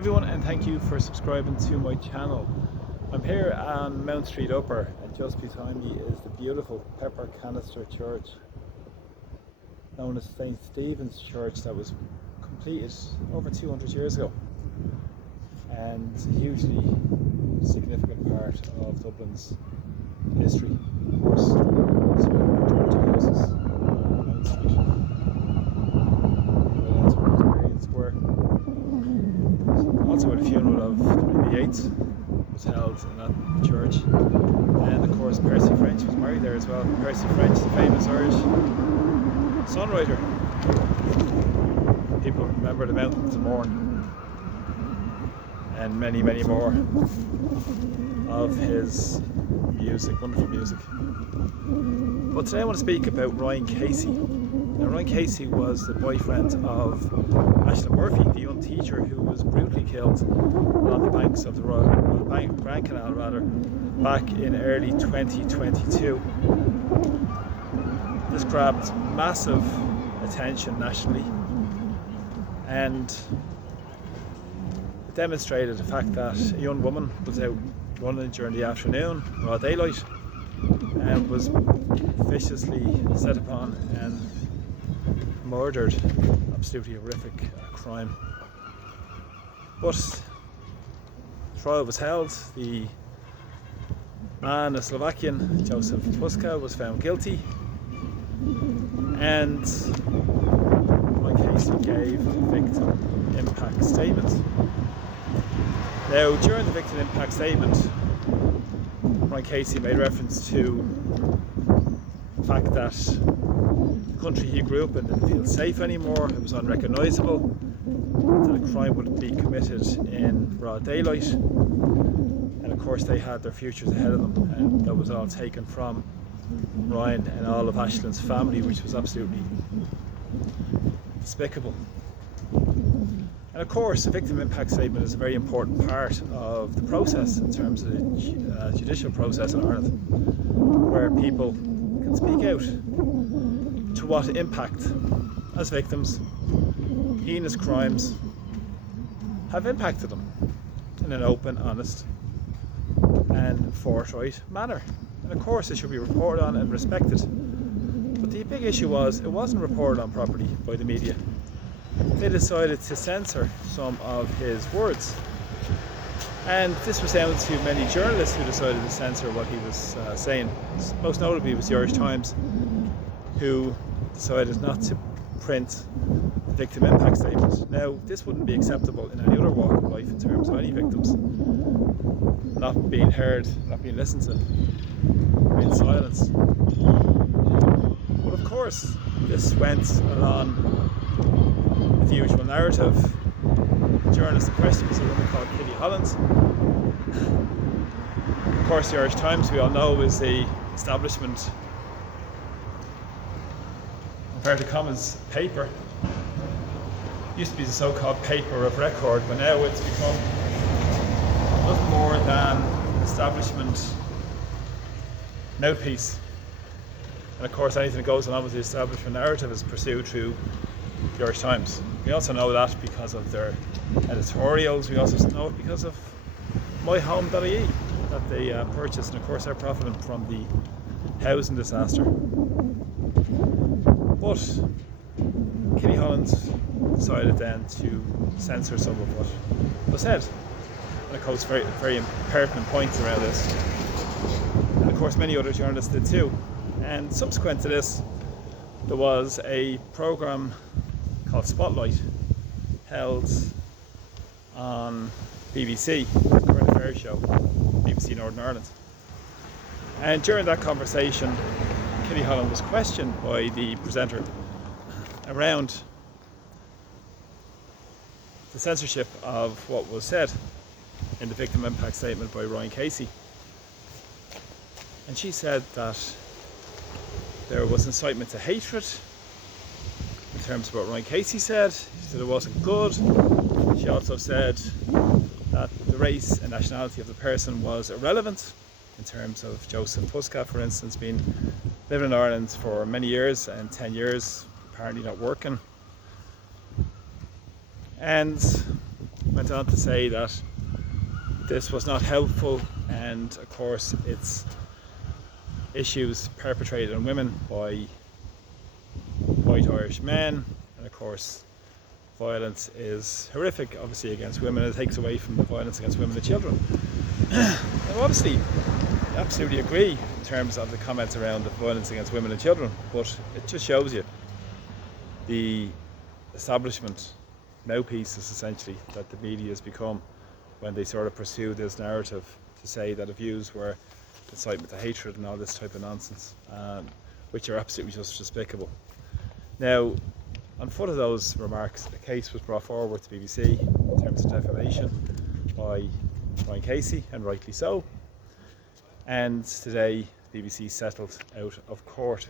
Everyone, and thank you for subscribing to my channel. I'm here on Mount Street Upper, and just behind me is the beautiful Pepper Canister Church, known as St. Stephen's Church, that was completed over 200 years ago, and a hugely significant part of Dublin's history. Of course, it's where George houses Mount Street. That's where Victorian Square. Also, where the funeral of Henry VIII was held in that church, and of course Percy French was married there as well. Percy French, the famous Irish songwriter. People remember the Mountains of Mourne and many, many more of his music, wonderful music. But today I want to speak about Ryan Casey. Now, Ryan Casey was the boyfriend of Aisling Murphy, the young teacher who was brutally killed on the banks of the Grand Canal back in early 2022. This grabbed massive attention nationally, and it demonstrated the fact that a young woman was out running during the afternoon, broad daylight, and was viciously set upon and murdered. Absolutely horrific crime. But the trial was held. The man, a Slovakian, Joseph Puska, was found guilty, and Ryan Casey gave a victim impact statement. Now, during the victim impact statement, Ryan Casey made reference to the fact that the country he grew up in didn't feel safe anymore, it was unrecognisable, that a crime would be committed in broad daylight, and of course they had their futures ahead of them, and that was all taken from Ryan and all of Aisling's family, which was absolutely despicable. And of course, the victim impact statement is a very important part of the process in terms of the judicial process in Ireland, where people can speak out to what impact, as victims, heinous crimes have impacted them in an open, honest and forthright manner. And of course it should be reported on and respected. But the big issue was, it wasn't reported on properly by the media. They decided to censor some of his words. And this was down to many journalists who decided to censor what he was saying. Most notably was the Irish Times, who decided not to print the victim impact statement. Now, this wouldn't be acceptable in any other walk of life in terms of any victims not being heard, not being listened to, in silence. But of course, this went along with the usual narrative. The journalist in question was a woman called Kitty Holland. Of course, the Irish Times, we all know, is the establishment, inverted commas, paper. It used to be the so-called paper of record, but now it's become nothing more than an establishment mouthpiece. And of course, anything that goes along with the establishment narrative is pursued through the Irish Times. We also know that because of their editorials. We also know it because of myhome.ie that they purchased, and of course they're profiting from the housing disaster. But Kitty Holland decided then to censor some of what was said, and of course very, very pertinent points around this, and of course many other journalists did too. And subsequent to this, there was a programme called Spotlight held on BBC, the current affairs show, BBC Northern Ireland. And during that conversation, Kitty Holland was questioned by the presenter around the censorship of what was said in the victim impact statement by Ryan Casey. And she said that there was incitement to hatred in terms of what Ryan Casey said. She said it wasn't good. She also said that the race and nationality of the person was irrelevant, in terms of Joseph Puska, for instance, being living in Ireland for many years, and 10 years apparently not working. And went on to say that this was not helpful, and of course it's issues perpetrated on women by white Irish men, and of course violence is horrific obviously against women. It takes away from the violence against women and children. Now obviously I absolutely agree in terms of the comments around the violence against women and children, but it just shows you the establishment mouthpieces essentially that the media has become when they sort of pursue this narrative to say that the views were incitement to hatred and all this type of nonsense, which are absolutely just despicable. Now, on foot of those remarks, a case was brought forward to BBC in terms of defamation by Ryan Casey, and rightly so. And today, BBC settled out of court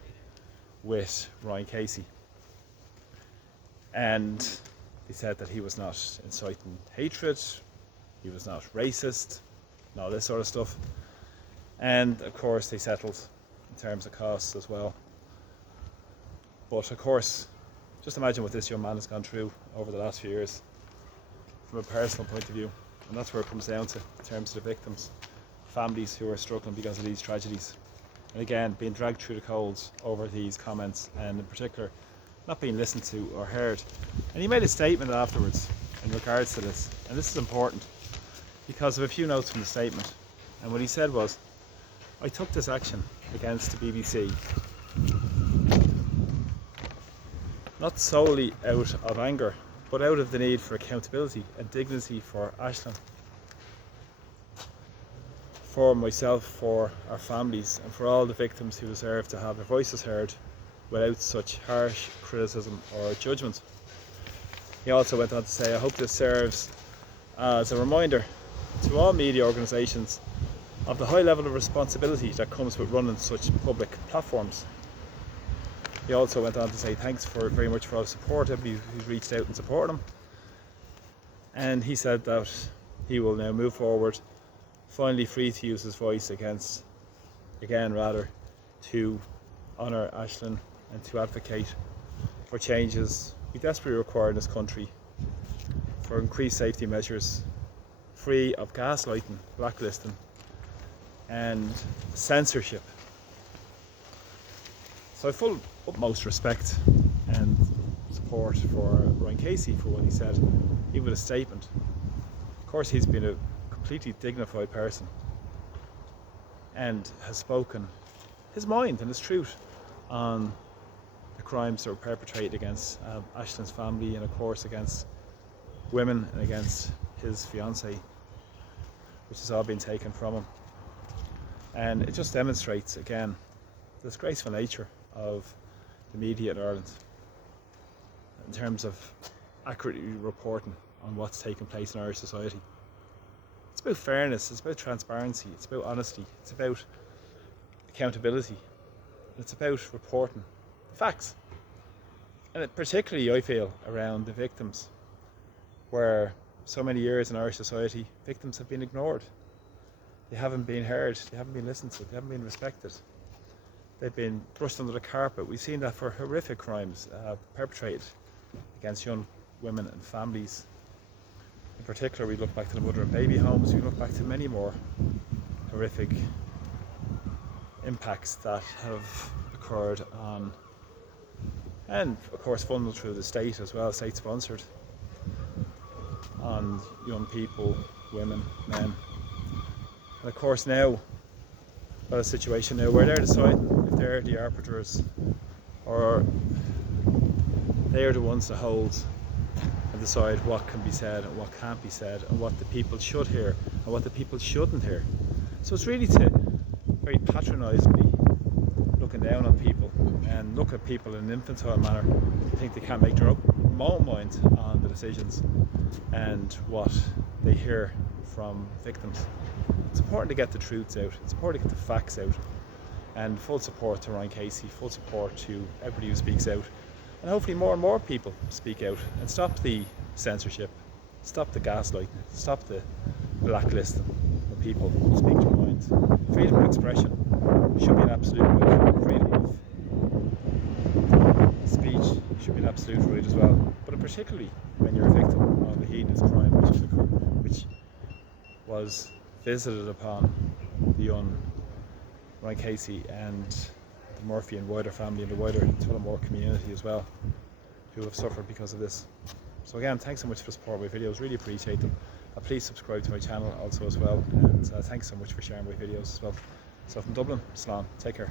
with Ryan Casey. And they said that he was not inciting hatred, he was not racist, and all this sort of stuff. And of course, they settled in terms of costs as well. But of course, just imagine what this young man has gone through over the last few years from a personal point of view, and that's where it comes down to in terms of the victims, families who are struggling because of these tragedies, and again being dragged through the coals over these comments, and in particular not being listened to or heard. And he made a statement afterwards in regards to this, and this is important because of a few notes from the statement. And what he said was, "I took this action against the BBC not solely out of anger, but out of the need for accountability and dignity for Aisling, for myself, for our families, and for all the victims who deserve to have their voices heard without such harsh criticism or judgment." He also went on to say, "I hope this serves as a reminder to all media organisations of the high level of responsibility that comes with running such public platforms." He also went on to say thanks very much for all the support, everybody who's reached out and supported him. And he said that he will now move forward, finally free to use his voice to honour Aisling and to advocate for changes we desperately require in this country, for increased safety measures, free of gaslighting, blacklisting and censorship. So I full utmost respect and support for Ryan Casey for what he said, even with a statement. Of course, he's been a completely dignified person and has spoken his mind and his truth on the crimes that were perpetrated against Aisling's family, and of course against women and against his fiancée, which has all been taken from him. And it just demonstrates again the disgraceful nature of the media in Ireland in terms of accurately reporting on what's taking place in Irish society. It's about fairness, it's about transparency, it's about honesty, it's about accountability, it's about reporting facts. And particularly I feel around the victims, where so many years in Irish society victims have been ignored. They haven't been heard, they haven't been listened to, they haven't been respected. They've been brushed under the carpet. We've seen that for horrific crimes perpetrated against young women and families. In particular, we look back to the mother and baby homes, we look back to many more horrific impacts that have occurred on, and of course funded through the state as well, state sponsored, on young people, women, men. And of course now, got a situation now where they're deciding if they're the arbiters or they're the ones that hold and decide what can be said and what can't be said and what the people should hear and what the people shouldn't hear. So it's really to very patronisingly looking down on people and look at people in an infantile manner. They think they can't make their own mind on the decisions and what they hear from victims. It's important to get the truths out, it's important to get the facts out, and full support to Ryan Casey, full support to everybody who speaks out, and hopefully more and more people speak out and stop the censorship, stop the gaslighting, stop the blacklisting of people who speak their minds. Freedom of expression should be an absolute right. Freedom of speech should be an absolute right as well. But particularly when you're a victim of a heinous crime which was visited upon the young Ryan Casey and the Murphy and wider family and the wider Tullamore community as well, who have suffered because of this. So again, thanks so much for supporting my videos, really appreciate them. Please subscribe to my channel also as well, and thanks so much for sharing my videos as well. So from Dublin, Slán, take care.